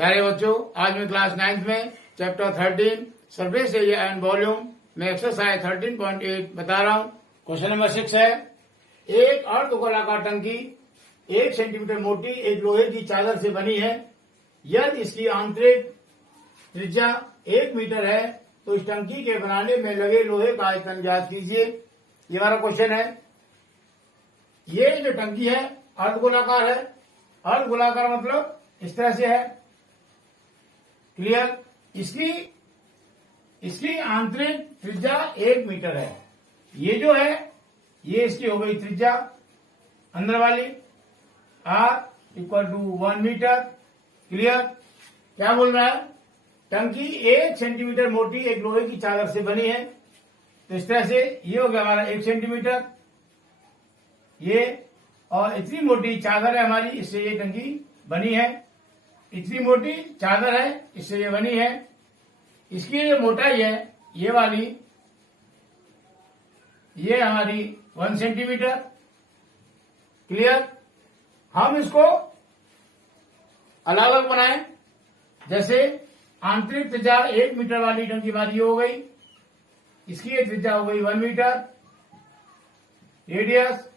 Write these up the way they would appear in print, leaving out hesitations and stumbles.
प्यारे बच्चों, आज मैं क्लास 9th में chapter 13 surface area and volume में एक्सरसाइज 13.8 बता रहा हूँ। क्वेश्चन नंबर 6 है, एक अर्धगोलाकार टंकी 1 सेंटीमीटर मोटी एक लोहे की चादर से बनी है। यदि इसकी आंतरिक त्रिज्या 1 मीटर है तो इस टंकी के बनाने में लगे लोहे का आयतन ज्ञात कीजिए। ये हमारा क्वेश्चन है। ये जो टंकी है अर्धगोलाकार है। अर्धगोलाकार मतलब इस तरह से है। क्लियर? इसकी आंतरिक त्रिज्या 1 मीटर है। ये जो है ये इसकी हो गई त्रिज्या अंदर वाली R = 1 मीटर। क्लियर? क्या बोल रहा है? टंकी 1 सेंटीमीटर मोटी एक लोहे की चादर से बनी है। तो इस तरह से ये हो गया हमारा 1 सेंटीमीटर ये, और इतनी मोटी चादर है हमारी, इससे ये टंकी बनी है। इतनी मोटी चादर है, इससे ये बनी है। इसकी जो मोटाई है ये वाली, ये हमारी 1 सेंटीमीटर। क्लियर? हम इसको अलग अलग बनाएं। जैसे आंतरिक त्रिज्या 1 मीटर वाली टंकी हमारी हो गई, इसकी ये त्रिज्या हो गई 1 मीटर रेडियस।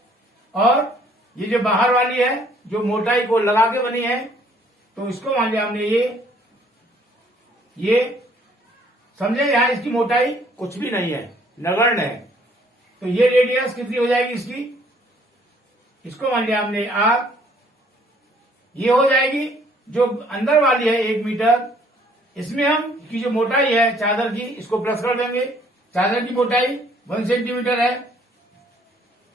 और ये जो बाहर वाली है जो मोटाई को लगा के बनी है, तो इसको मान लिया हमने ये समझे। यहां इसकी मोटाई कुछ भी नहीं है, नगण्य है। तो ये रेडियस कितनी हो जाएगी इसकी, इसको मान लिया हमने R। ये हो जाएगी जो अंदर वाली है 1 मीटर। इसमें हम की जो मोटाई है चादर की, इसको प्लस कर देंगे। चादर की मोटाई 1 सेंटीमीटर है,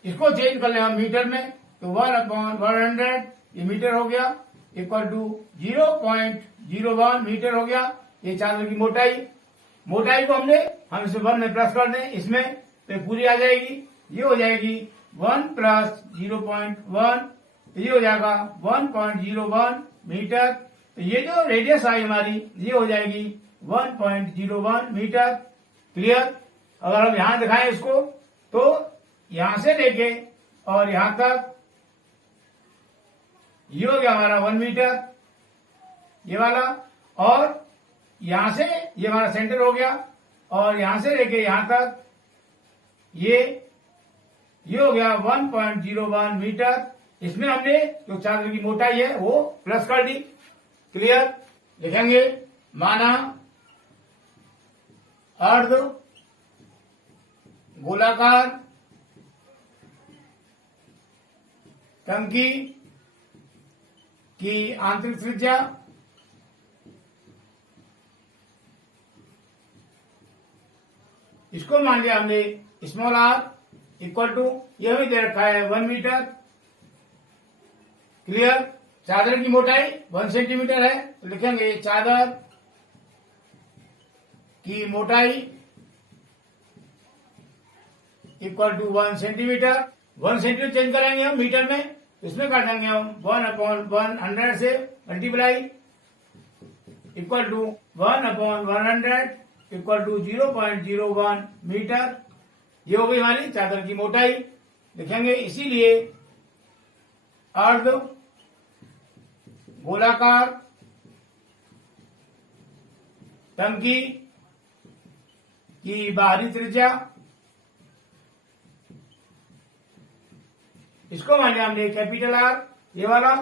इसको चेंज कर लें हम मीटर में, तो 1/100 ये मीटर हो गया, इक्वल टू 0.01 मीटर हो गया। ये चादर की मोटाई को हम इसे 1 में प्लस कर दें इसमें, तो पूरी आ जाएगी। ये हो जाएगी 1 + 0.1, ये हो जाएगा 1.01 मीटर। तो ये जो रेडियस आई हमारी ये हो जाएगी 1.01 मीटर। क्लियर? अगर हम यहां दिखाएं इसको, तो यहां से लेके और यहां तक ये हो गया हमारा 1 मीटर ये वाला, और यहां से ये हमारा सेंटर हो गया, और यहां से लेके यहां तक ये हो गया 1.01 मीटर। इसमें हमने जो चादर की मोटाई है वो प्लस कर दी। क्लियर? लिखेंगे, माना अर्ध गोलाकार टंकी की आंतरिक त्रिज्या इसको मान लिया हमने स्मॉल r इक्वल टू, यह भी दे रखा है 1 मीटर। क्लियर? चादर की मोटाई 1 सेंटीमीटर है, तो लिखेंगे चादर की मोटाई equal to 1 centimetre. 1 centimetre change करेंगे हम मीटर में, इसमें कर देंगे हम 1/100 से multiply, equal to 1/100 equal to 0.01 metre. ये हो गई हमारी चादर की मोटाई। लिखेंगे इसीलिए अर्ध गोलाकार टंकी की बाहरी त्रिज्या, इसको मान लिया हमने कैपिटल R ये वाला,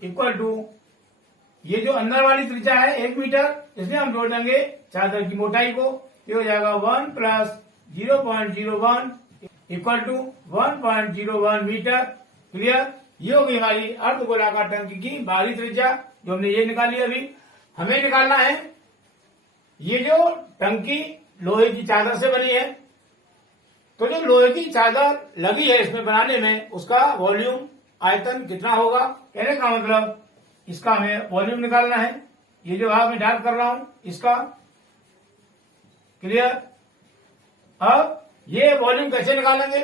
इक्वल टू ये जो अंदर वाली त्रिज्या है 1 मीटर, इसमें हम जोड़ देंगे चादर की मोटाई को। ये हो जाएगा 1 + 0.01 इक्वल टू 1.01 मीटर। क्लियर? ये होगी हमारी अर्धगोलाकार टंकी की बाहरी त्रिज्या, जो हमने ये निकाली। अभी हमें निकालना है ये जो टंकी लोहे की चादर से बनी है, तो जो लोहे की चादर लगी है इसमें बनाने में, उसका वॉल्यूम आयतन कितना होगा। कहने का मतलब इसका हमें वॉल्यूम निकालना है। ये जो भाग में डार्क कर रहा हूं इसका। क्लियर? अब ये वॉल्यूम कैसे निकालेंगे?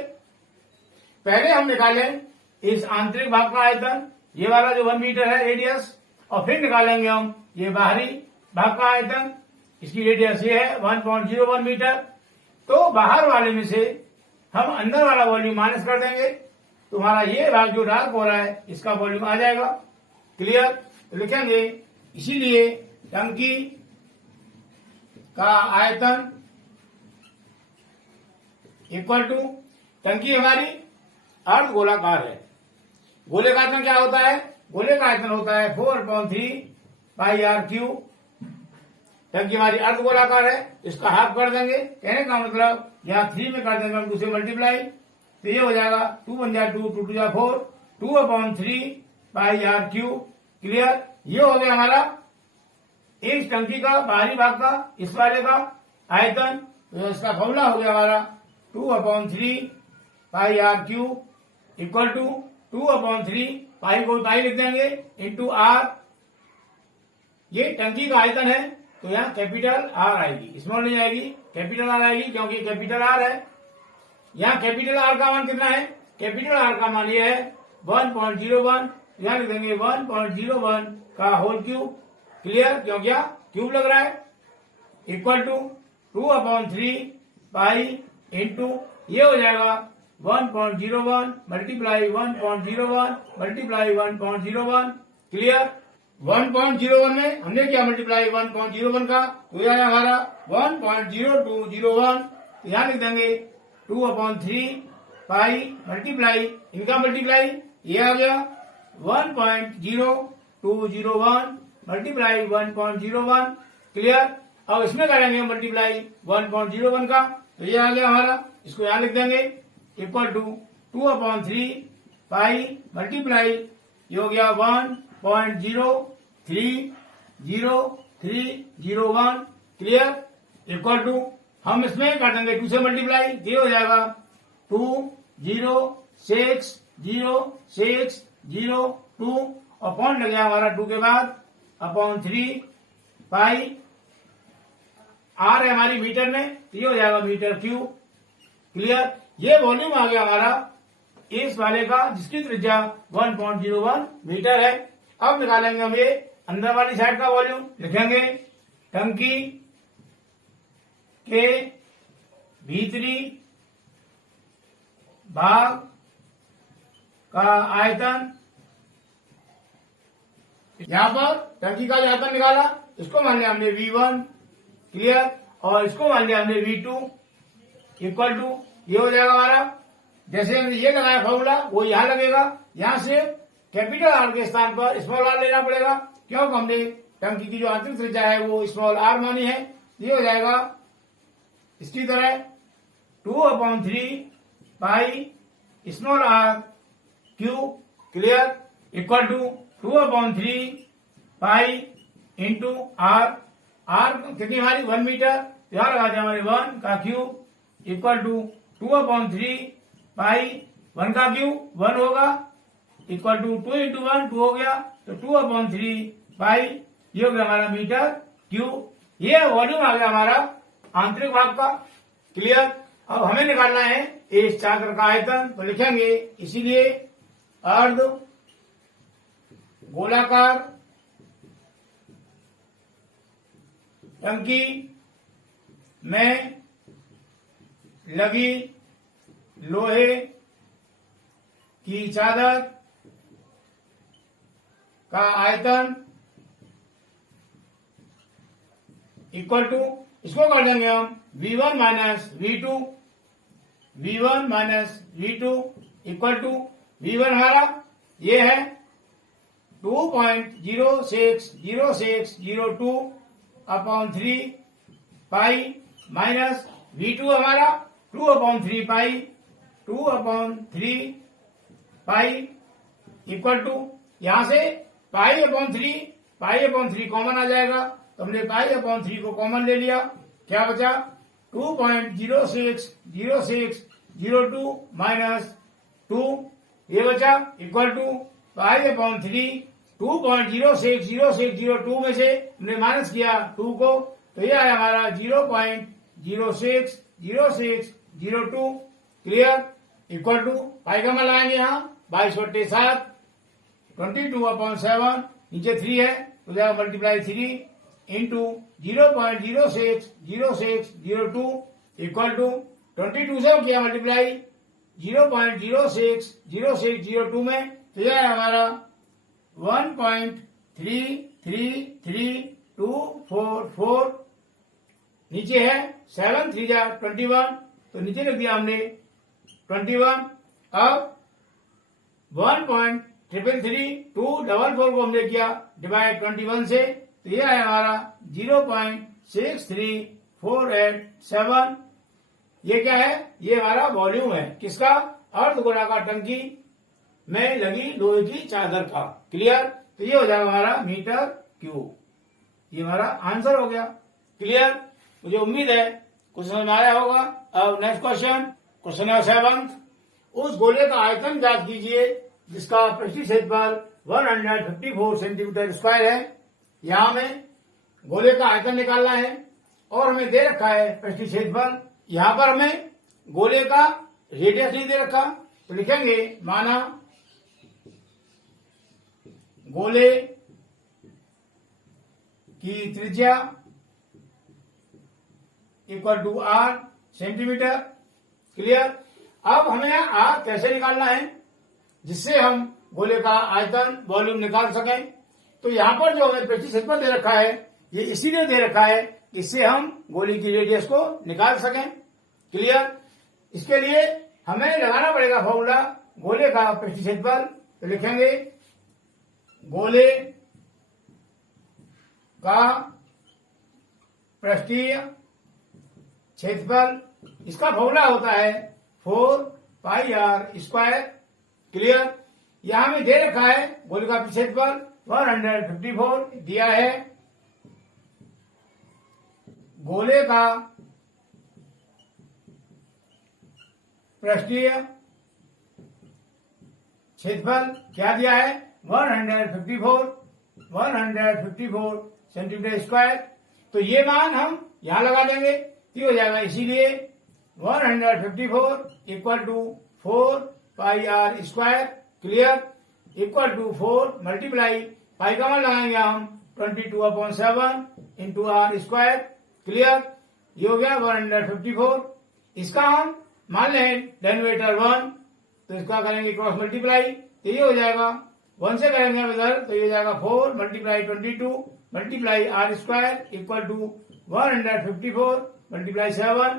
पहले हम निकालें इस आंतरिक भाग का आयतन, ये वाला जो 1 मीटर है रेडियस, और फिर निकालेंगे हम ये बाहरी भाग का आयतन, इसकी रेडियस ये है 1.01 मीटर। तो बाहर वाले में से हम अंदर वाला वॉल्यूम माइनस कर देंगे, तो हमारा ये भाग जो डार्क हो रहा है इसका वॉल्यूम आ जाएगा। क्लियर? तो लिखेंगे इसीलिए टंकी का आयतन इक्वल टू, टंकी हमारी अर्ध गोलाकार है। गोले का आयतन क्या होता है? गोले का आयतन होता है 4/3 पाई आर क्यूब। टंकी हमारी अर्ध गोलाकार है, इसका हाफ कर देंगे। कहने का मतलब यहाँ 3 में कर देंगे हम 2 से मल्टीप्लाई, तो ये हो जाएगा 2 × 2 2 × 4 2/3 पाई आर क्यूब। क्लियर? ये हो गया हमारा इस टंकी का बाहरी भाग का, इस वाले का आयतन। तो इसका फॉर्मूला हो गया हमारा 2/3 pi r cube equal to 2/3 पाई को पाई लिख देंगे इंटू आर। ये टंकी का आयतन है, तो यहाँ कैपिटल आर आएगी, स्मॉल नहीं आएगी, कैपिटल आर आएगी, क्योंकि कैपिटल आर है। यहाँ कैपिटल आर का मान कितना है? कैपिटल आर का मान ये है 1.01, यहाँ लिख देंगे 1.01 का होल क्यूब। क्लियर? क्योंकि यहाँ क्यूब लग रहा है। इक्वल टू 2/3 पाई इंटू ये हो जाएगा 1.01 मल्टीप्लाई 1.01 मल्टीप्लाई 1.01। क्लियर? 1.01 में हमने क्या मल्टीप्लाई 1.01 का, तो यह आया हमारा 1.0201। यहाँ लिख देंगे 2/3 पाई मल्टीप्लाई इनका मल्टीप्लाई ये आ गया 1.0201 मल्टीप्लाई 1.01। क्लियर? अब इसमें करेंगे मल्टीप्लाई 1.01 का, तो ये आ गया हमारा, इसको यहाँ लिख देंगे इक्वल टू 2/3 पाई मल्टीप्लाई ये हो गया 1.030301। क्लियर? इक्वल टू हम इसमें कर देंगे 2 से मल्टीप्लाई, ये हो जाएगा 2060602 और पॉइंट लग गया हमारा 2 के बाद अपॉन 3 पाई आर है हमारी मीटर में, तो ये हो जाएगा मीटर क्यूब। क्लियर? ये वॉल्यूम आ गया हमारा इस वाले का, जिसकी त्रिज्या 1.01 मीटर है। अब निकालेंगे हम ये अंदर वाली साइड का वॉल्यूम। लिखेंगे टंकी के भीतरी भाग का आयतन। यहां पर टंकी का आयतन निकाला, इसको मान लिया हमने V1। क्लियर? और इसको मान लिया हमने V2 इक्वल टू ये हो जाएगा हमारा, जैसे हमने ये लगाया फॉर्मूला वो यहां लगेगा। यहां से कैपिटल आर के स्थान पर स्मॉल आर लेना पड़ेगा, क्योंकि हमने टंकी की जो आंतरिक त्रिज्या है वो स्मॉल आर मानी है। ये हो जाएगा इसकी तरह 2/3 pi small r cube. Clear? Equal to 2/3 pi into r. R कितनी हमारी 1 मीटर, यहां लगा दिया हमारे 1 का क्यूब इक्वल टू 2/3 पाई 1 का क्यूब 1 होगा इक्वल टू 2 × 1 2 हो गया, तो 2/3 पाई ये हो गया हमारा मीटर क्यूब। ये वॉल्यूम आ गया हमारा आंतरिक भाग का। क्लियर? अब हमें निकालना है इस चादर का आयतन, तो लिखेंगे इसीलिए अर्ध गोलाकार टंकी में लगी लोहे की चादर का आयतन इक्वल टू, इसको कर देंगे हम V1 minus V2, V1 minus V2 equal to V1 हमारा ये है 2.060602 अपॉन 3 पाई माइनस V2 हमारा 2/3 पाई 2/3 पाई इक्वल टू, यहां से पाई/3 कॉमन आ जाएगा, तो हमने पाई/3 को कॉमन ले लिया। क्या बचा? 2.060602 माइनस 2 ये बचा इक्वल टू पाई/3 2.060602 में से हमने माइनस किया 2 को, तो ये आया हमारा 0.060602। क्लियर? इक्वल टू पाई का मान लगाएंगे यहाँ 22/7 22/7 नीचे 3 है, तो जाएगा मल्टीप्लाई 3 इंटू 0.060602 इक्वल टू 22 से किया मल्टीप्लाई 0.060602 में, तो यह है हमारा 1.3 3 3 2 4 4, नीचे है 7 3 जा 21, तो नीचे लिख दिया हमने 21। अब 1.333 को हमने किया डिवाइड 21 से, तो यह है हमारा 0.63487। ये क्या है? ये हमारा वॉल्यूम है किसका? अर्धगोलाकार टंकी में लगी लोहे की चादर का। क्लियर? तो ये हो जाएगा हमारा मीटर क्यूब। ये हमारा आंसर हो गया। क्लियर? मुझे उम्मीद है कुछ समझ में आया होगा। अब नेक्स्ट क्वेश्चन, क्वेश्चन नंबर 7। उस गोले का आयतन ज्ञात कीजिए जिसका पृष्ठीय क्षेत्रफल 154 सेंटीमीटर स्क्वायर है। यहां हमें गोले का आयतन निकालना है और हमें दे रखा है पृष्ठीय क्षेत्रफल। यहां पर हमें गोले का रेडियस नहीं दे रखा, तो लिखेंगे माना गोले की त्रिज्या equal to r centimetre. Clear? अब हमें आर कैसे निकालना है जिससे हम गोले का आयतन वॉल्यूम निकाल सकें। तो यहां पर जो हमें पृष्ठीय क्षेत्रफल दे रखा है ये इसीलिए दे रखा है इससे हम गोले की रेडियस को निकाल सकें। क्लियर? इसके लिए हमें लगाना पड़ेगा फॉर्मूला गोले का पृष्ठीय क्षेत्रफल। तो लिखेंगे गोले का पृष्ठीय क्षेत्रफल, इसका फॉर्मूला होता है 4πr²। क्लियर? यहां हमें दे रखा है गोले का क्षेत्रफल 154 दिया है। गोले का पृष्ठीय क्षेत्रफल क्या दिया है? 154 सेंटीमीटर स्क्वायर। तो ये मान हम यहां लगा देंगे तो हो जाएगा, इसीलिए 154 equal to 4πr²। Clear? Equal to 4 multiply pi का मान लगाएंगे हम 22/7 इंटू r²। क्लियर? ये हो गया 154। इसका हम मान लें डेरिवेटर 1, तो इसका करेंगे क्रॉस मल्टीप्लाई, तो ये हो जाएगा 1 से करेंगे हम इधर, तो ये हो जाएगा 4 multiply 22 multiply r² equal to 154 multiply 7।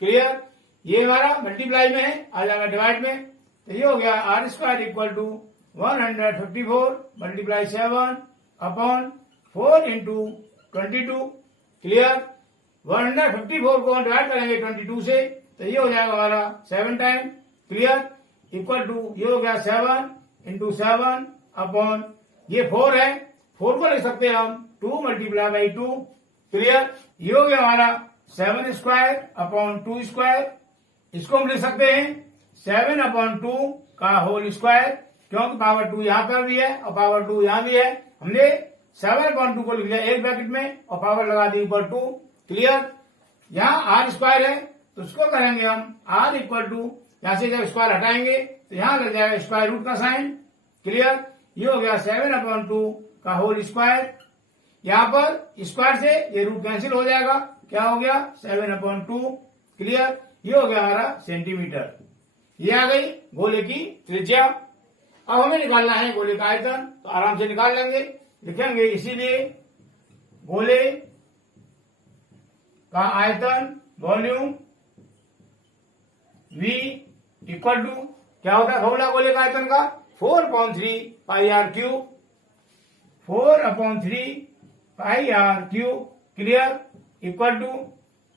Clear? ये हमारा मल्टीप्लाई में है, आ जाएगा डिवाइड में, तो ये हो गया r² equal to 154 multiply 7 upon 4 into 22। Clear? 154 को डिवाइड करेंगे 22 से, तो ये हो जाएगा हमारा 7 टाइम। क्लियर? इक्वल टू ये हो गया 7 इंटू 7 अपॉन ये 4 है, 4 को लिख सकते हैं हम 2 मल्टीप्लाई बाई 2। क्लियर? ये हो गया हमारा 7² अपॉन 2²। इसको हम लिख सकते हैं 7/2 का होल स्क्वायर, क्योंकि पावर 2 यहां पर भी है और पावर 2 यहां भी है। हमने 7/2 को लिख लिया एक ब्रैकेट में और पावर लगा दी ऊपर 2। क्लियर? यहाँ r² है तो उसको करेंगे हम r इक्वल टू, यहां से जब स्क्वायर हटाएंगे तो यहां लग जाएगा स्क्वायर रूट का साइन। क्लियर? ये हो गया 7/2 का होल स्क्वायर। यहां पर स्क्वायर से ये रूट कैंसिल हो जाएगा, क्या हो गया 7/2। क्लियर? ये हो गया हमारा सेंटीमीटर। ये आ गई गोले की त्रिज्या। अब हमें निकालना है गोले का आयतन, तो आराम से निकाल लेंगे। लिखेंगे इसीलिए गोले का आयतन वॉल्यूम V इक्वल टू क्या होता है फॉर्मूला गोले का आयतन का? 4/3πr³। 4/3πr³। Clear? Equal to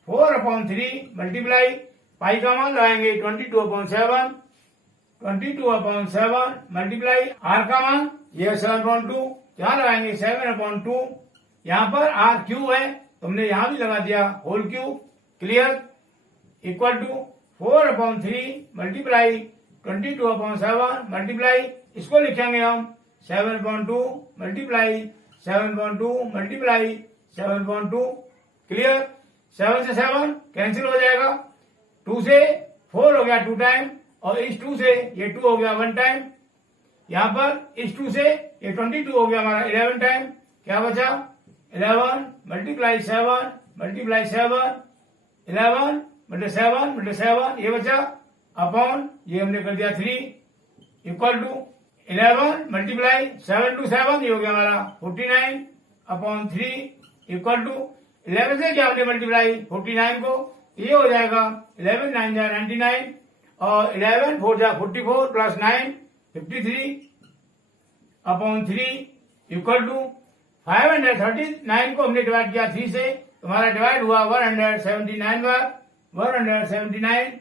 4/3 multiply pi का मान लगाएंगे 22/7 मल्टीप्लाई r का मान ये 7/2, यहां लगाएंगे 7/2। यहां पर r³ है तो हमने यहां भी लगा दिया whole cube. Clear? Equal to 4/3 multiply 22/7 multiply, इसको लिखेंगे हम 7/2 मल्टीप्लाई 7/2 मल्टीप्लाई 7/2। क्लियर? 7 से 7 कैंसिल हो जाएगा, 2 से 4 हो गया 2 टाइम और इस 2 से ये 2 हो गया 1 टाइम। यहां पर इस 2 से ये 22 हो गया हमारा 11 टाइम। क्या बचा? 11 मल्टीप्लाई 7 मल्टीप्लाई 7 11 मतलब 7 ये बचा अपॉन ये हमने कर दिया 3 इक्वल टू 11 मल्टीप्लाई 7 टू 7 ये हो गया हमारा 49 अपॉन 3 इक्वल टू 11 से क्या आपने मल्टीप्लाई 49 को, ये हो जाएगा 11 9 जा 99 और 11 4 जा 44 प्लस 9 53 अपॉन 3 इक्वल टू 539 को हमने डिवाइड किया 3 से, तुम्हारा डिवाइड हुआ 179 बार 179,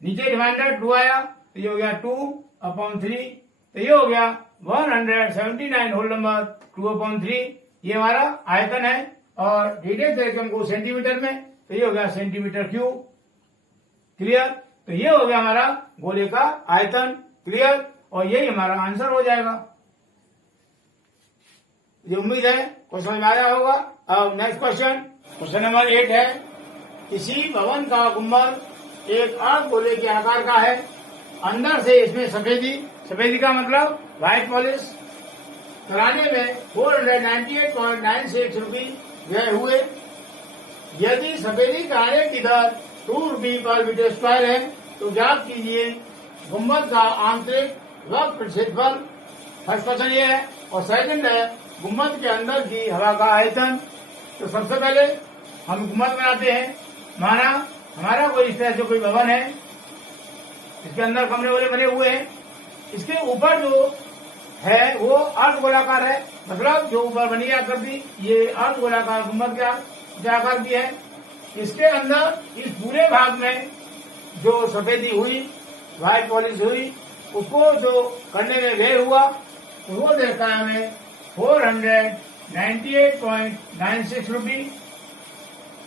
नीचे रिमाइंडर 2 आया तो ये हो गया 2 अपॉन 3, तो ये हो गया 179 होल नंबर 2 अपॉन 3। ये हमारा आयतन है और डिटेल तरीके हमको सेंटीमीटर में, तो ये हो गया सेंटीमीटर क्यूब। क्लियर? तो ये हो गया हमारा गोले का आयतन। क्लियर? और यही हमारा आंसर हो जाएगा। ये उम्मीद है क्वेश्चन में आया होगा। अब नेक्स्ट क्वेश्चन नंबर 8 है, किसी भवन का गुंबद एक अर्ध गोले के आकार का है, अंदर से इसमें सफेदी का मतलब व्हाइट पॉलिश कराने में 498.96 रुपये व्यय हुए। यदि सफेदी कराने की दर 2 रुपये पर मीटर स्क्वायर है तो ज्ञात कीजिए गुंबद का आंतरिक वक्र क्षेत्रफल। फर्स्ट क्वेश्चन ये है और सेकंड है गुंबद के अंदर की हवा का आयतन। तो सबसे पहले हम गुंबद बनाते हैं। माना हमारा कोई इस तरह से कोई भवन है, इसके अंदर कमरे वाले बने हुए हैं, इसके ऊपर जो है वो अर्ध गोलाकार है, मतलब जो ऊपर बनी आकृति ये अर्ध गोलाकार गुंबद के आकार की है। इसके अंदर इस पूरे भाग में जो सफेदी हुई, व्हाइट पॉलिश हुई, उसको जो करने में व्यय हुआ वो देता है हमें 498.96 रुपये।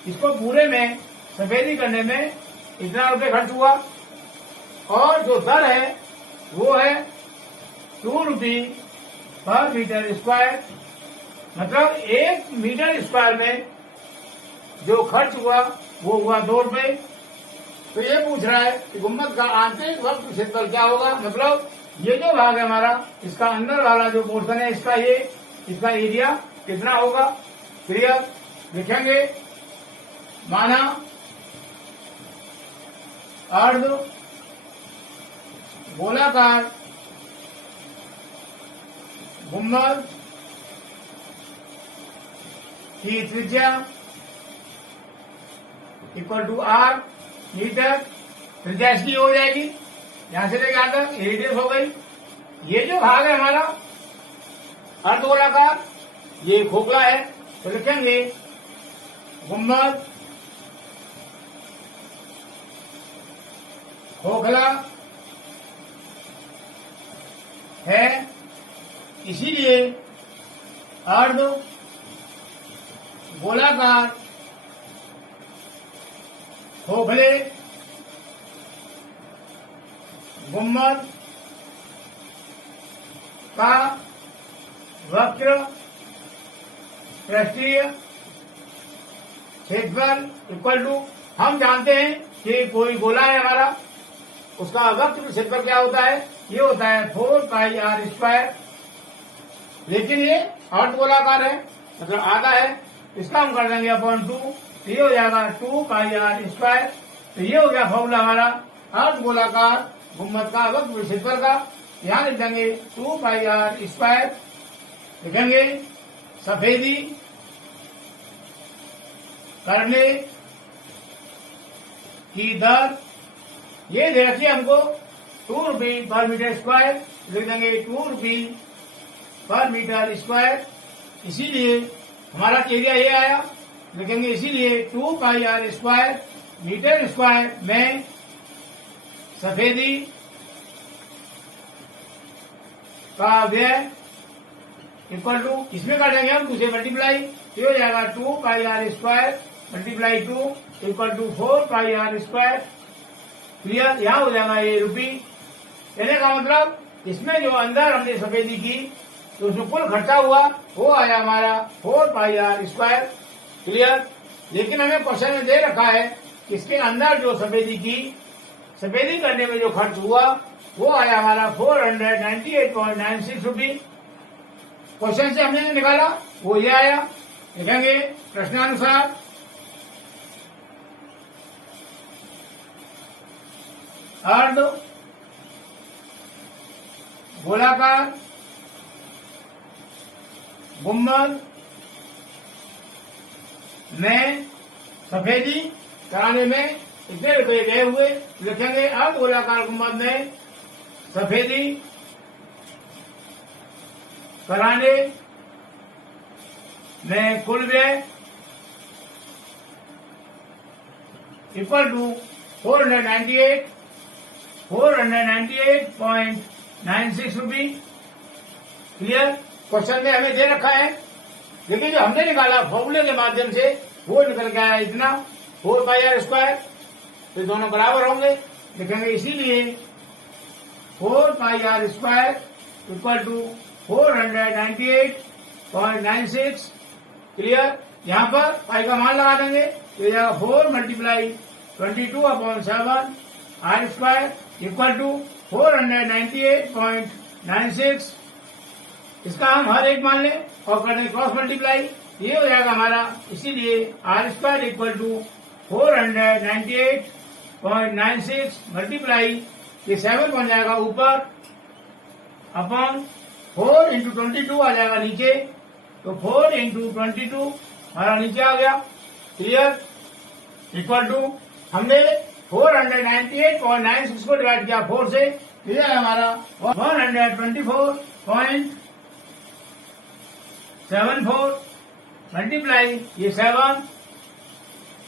इसको पूरे में सफेदी करने में इतना रुपये खर्च हुआ और जो दर है वो है 2 रुपये पर मीटर स्क्वायर, मतलब 1 मीटर स्क्वायर में जो खर्च हुआ वो हुआ 2 रुपये। तो ये पूछ रहा है कि गुंबद का आंतरिक वक्र क्षेत्रफल क्या होगा, मतलब ये जो भाग है हमारा, इसका अंदर वाला जो पोर्शन है इसका एरिया कितना होगा। क्लियर? लिखेंगे माना अर्ध गोलाकार गुंबद की त्रिज्या इक्वल टू R मीटर, त्रिज्या इसकी हो जाएगी, यहां से लेके यहां तक रेडियस हो गई। ये जो भाग है हमारा अर्धगोलाकार, ये खोखला है, तो लिखेंगे गुंबद खोखला है, इसीलिए अर्ध गोलाकार खोखले गुंबद का वक्र पृष्ठीय क्षेत्रफल इक्वल टू, हम जानते हैं कि कोई गोला है हमारा, उसका वक्र क्षेत्रफल क्या होता है, ये होता है 4 पाई R स्क्वायर, लेकिन ये अर्ध गोलाकार है मतलब आधा है, इसका हम कर देंगे अपॉन 2, ये हो जाएगा 2 पाई R स्क्वायर। तो ये हो गया फॉर्मूला हमारा अर्ध गोलाकार गुंबद का वक्र क्षेत्रफल का। यहाँ लिख देंगे 2 पाई R स्क्वायर, लिखेंगे सफेदी करने की दर, ये दे रखिए हमको 2 रुपये पर मीटर स्क्वायर, लिख देंगे 2 रुपये पर मीटर स्क्वायर, इसीलिए हमारा एरिया ये आया, लिखेंगे इसीलिए 2 pi R square metre square में सफेदी का व्यय इक्वल टू, इसमें कर देंगे हम 2 से मल्टीप्लाई, ये हो जाएगा 2 pi R square multiply 2 equal to 4 pi R square. Clear? यहाँ हो जाएगा ये रुपी। कहने का मतलब इसमें जो अंदर हमने सफेदी की तो जो कुल खर्चा हुआ वो आया हमारा 4 पाई R स्क्वायर। क्लियर? लेकिन हमें क्वेश्चन में दे रखा है कि इसके अंदर जो सफेदी की, सफेदी करने में जो खर्च हुआ वो आया हमारा 498.96 रुपये। क्वेश्चन से हमने जो निकाला वो ये आया। लिखेंगे प्रश्नानुसार अर्ध गोलाकार गुंबद में सफेदी कराने में इतने रुपये गए हुए, लिखेंगे अर्धगोलाकार गुंबद में सफेदी कराने में कुल व्यय equal to 498.96 rupee. Clear. Question में हमें दे रखा है, लेकिन जो हमने निकाला फॉर्मूले के माध्यम से वो निकल के आया इतना 4πr²। तो दोनों बराबर होंगे, लिखेंगे इसीलिए 4πr² इक्वल टू 498.96। क्लियर। यहाँ पर पाई का मान लगा देंगे, तो यह 4 मल्टीप्लाई 22/7 r² इक्वल टू 498.96। इसका हम हर एक मान लें और कर दें क्रॉस मल्टीप्लाई, ये हो जाएगा हमारा, इसीलिए r² इक्वल टू 498.96 मल्टीप्लाई, ये 7 बन जाएगा ऊपर अपॉन 4 इंटू 22 आ जाएगा नीचे, तो 4 इंटू 22 हमारा नीचे आ गया। क्लियर। इक्वल टू हमने 498.96 को डिवाइड किया 4 से, ये है हमारा 124.74 मल्टीप्लाई ये 7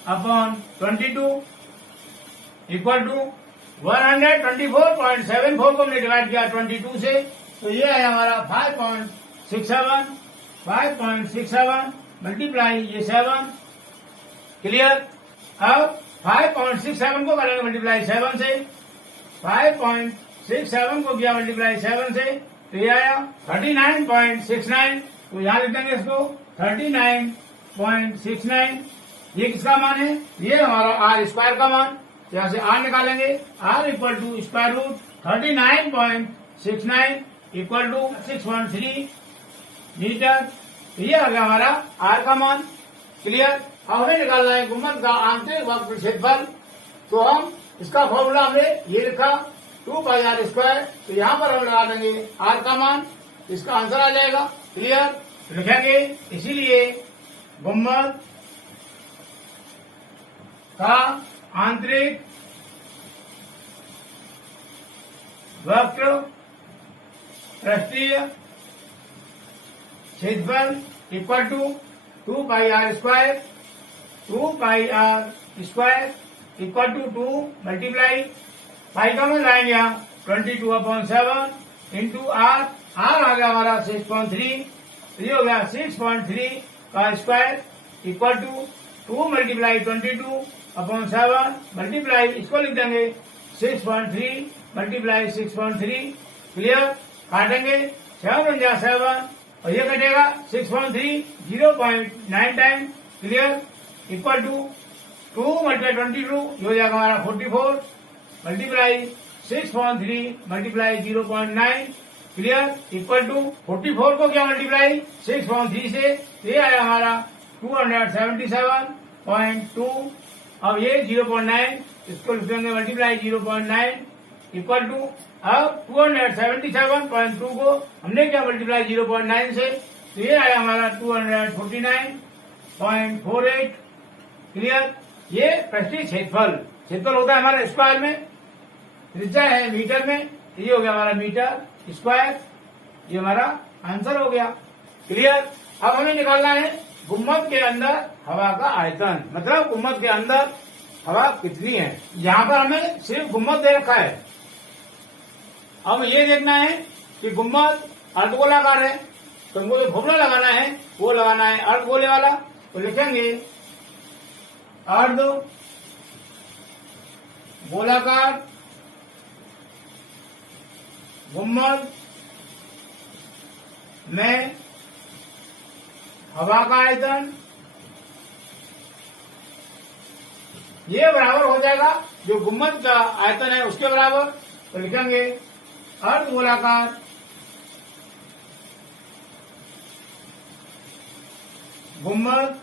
अपॉन 22 इक्वल टू 124.74 को हमने डिवाइड किया 22 से, तो ये है हमारा 5.67 मल्टीप्लाई ये 7। क्लियर। अब 5.67 को करेंगे मल्टीप्लाई 7 से, 5.67 को किया मल्टीप्लाई 7 से, तो ये आया 39.69। तो यहाँ लिख देंगे इसको 39.69। ये किसका मान है? ये हमारा r² का मान। यहाँ से r निकालेंगे, r equal to square root 39.69 equal to 6.3 metre. ये आ गया हमारा r का मान। क्लियर। अब हमें निकालना है गुंबद का आंतरिक वक्र क्षेत्रफल, तो हम इसका फॉर्मूला हमने ये लिखा 2πr²। तो यहाँ पर हम लगा देंगे r का मान, इसका आंसर आ जाएगा। क्लियर। लिखेंगे इसीलिए गुंबद का आंतरिक वक्र पृष्ठीय क्षेत्रफल equal to 2πr² 2πr² equal to 2 multiply pi का में लाएंगे यहाँ 22/7 इंटू r आ गया हमारा 6.3। ये हो गया 6.3 का square equal to 2 multiply 22/7 multiply इसको लिख देंगे 6.3 मल्टीप्लाई 6.3। क्लियर। काटेंगे 7 बन जा 7 और ये कटेगा 6.3 0.9 time. Clear. Equal to 2 multiply 22 ये हो जाएगा हमारा 44 multiply 6.3 multiply 0.9। Clear. Equal to 44 को क्या मल्टीप्लाई 6.3 से, ये आया हमारा 277.2। अब ये 0.9 इसको लिख देंगे मल्टीप्लाई 0.9 इक्वल टू, अब 277.2 को हमने क्या मल्टीप्लाई 0.9 से, तो ये आया हमारा 249.48। क्लियर। ये पृष्ठीय क्षेत्रफल होता है हमारा स्क्वायर में, त्रिज्या है मीटर में, ये हो गया हमारा मीटर स्क्वायर। ये हमारा आंसर हो गया। क्लियर। अब हमें निकालना है गुंबद के अंदर हवा का आयतन, मतलब गुंबद के अंदर हवा कितनी है। यहाँ पर हमें सिर्फ गुंबद दे रखा है। अब ये देखना है कि गुंबद अर्धगोलाकार है, तो हमको जो फॉर्मूला लगाना है वो लगाना है अर्धगोले वाला। तो लिखेंगे अर्धगोलाकार गुंबद में हवा का आयतन ये बराबर हो जाएगा जो गुंबद का आयतन है उसके बराबर। तो लिखेंगे अर्धगोलाकार गुंबद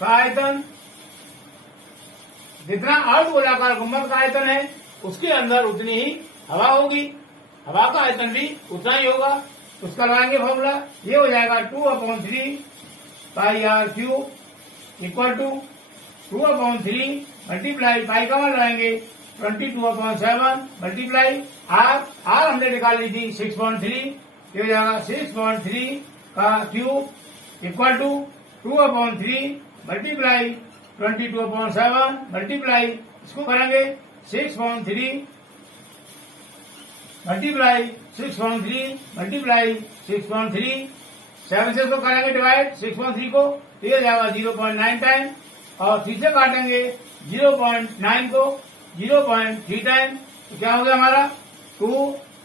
का आयतन, जितना अर्धगोलाकार गुंबद का आयतन है उसके अंदर उतनी ही हवा होगी, हवा का आयतन भी उतना ही होगा। उसका लगाएंगे फॉर्मूला, ये हो जाएगा 2/3 pi r cube equal to 2/3 multiply pi common लगाएंगे 22/7 मल्टीप्लाई आर हमने निकाल ली थी 6.3 ये हो जाएगा 6.3 का cube equal to 2/3 multiply 22/7 multiply इसको करेंगे 6.3 मल्टीप्लाई 6.3 मल्टीप्लाई 6.3 7 से इसको करेंगे डिवाइड 6.3 को तो ये जाएगा 0.9 टाइम और 3 से काटेंगे 0.9 को 0.3 टाइम तो क्या हो गया हमारा 2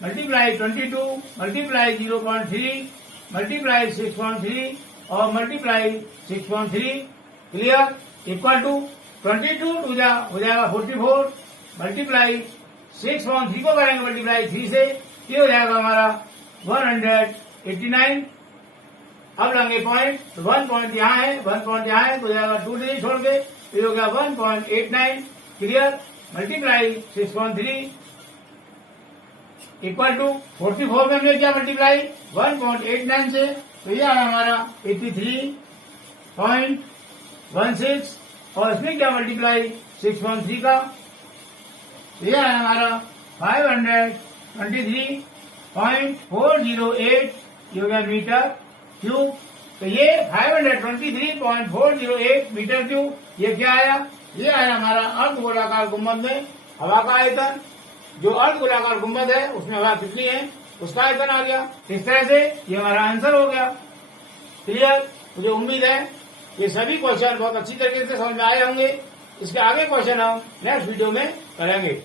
मल्टीप्लाई 22 मल्टीप्लाई 0.3 मल्टीप्लाई 6.3 और मल्टीप्लाई 6.3 क्लियर इक्वल टू 22 हो जाएगा 44 मल्टीप्लाई 6.3 को करेंगे मल्टीप्लाई 3 से ये हो जाएगा हमारा 189 अब लेंगे पॉइंट तो 1 पॉइंट यहाँ है 1 पॉइंट यहाँ है तो हो जाएगा 2 डिजिट छोड़ के ये हो गया 1.89 क्लियर मल्टीप्लाई 6.3 इक्वल टू 44 में हमने क्या मल्टीप्लाई 1.89 से तो ये आया हमारा 83.16 और इसमें क्या मल्टीप्लाई 6.3 का ये आया हमारा 523.408 ये हो गया मीटर क्यूब तो ये 523.408 मीटर क्यूब ये क्या आया ये आया हमारा अर्धगोलाकार गुंबद में हवा का आयतन जो अर्धगोलाकार गुंबद है उसमें हवा कितनी है उसका आयतन आ गया इस तरह से ये हमारा आंसर हो गया क्लियर मुझे उम्मीद है ये सभी क्वेश्चन बहुत अच्छी तरीके से समझ में आए होंगे इसके आगे क्वेश्चन हम नेक्स्ट वीडियो में करेंगे।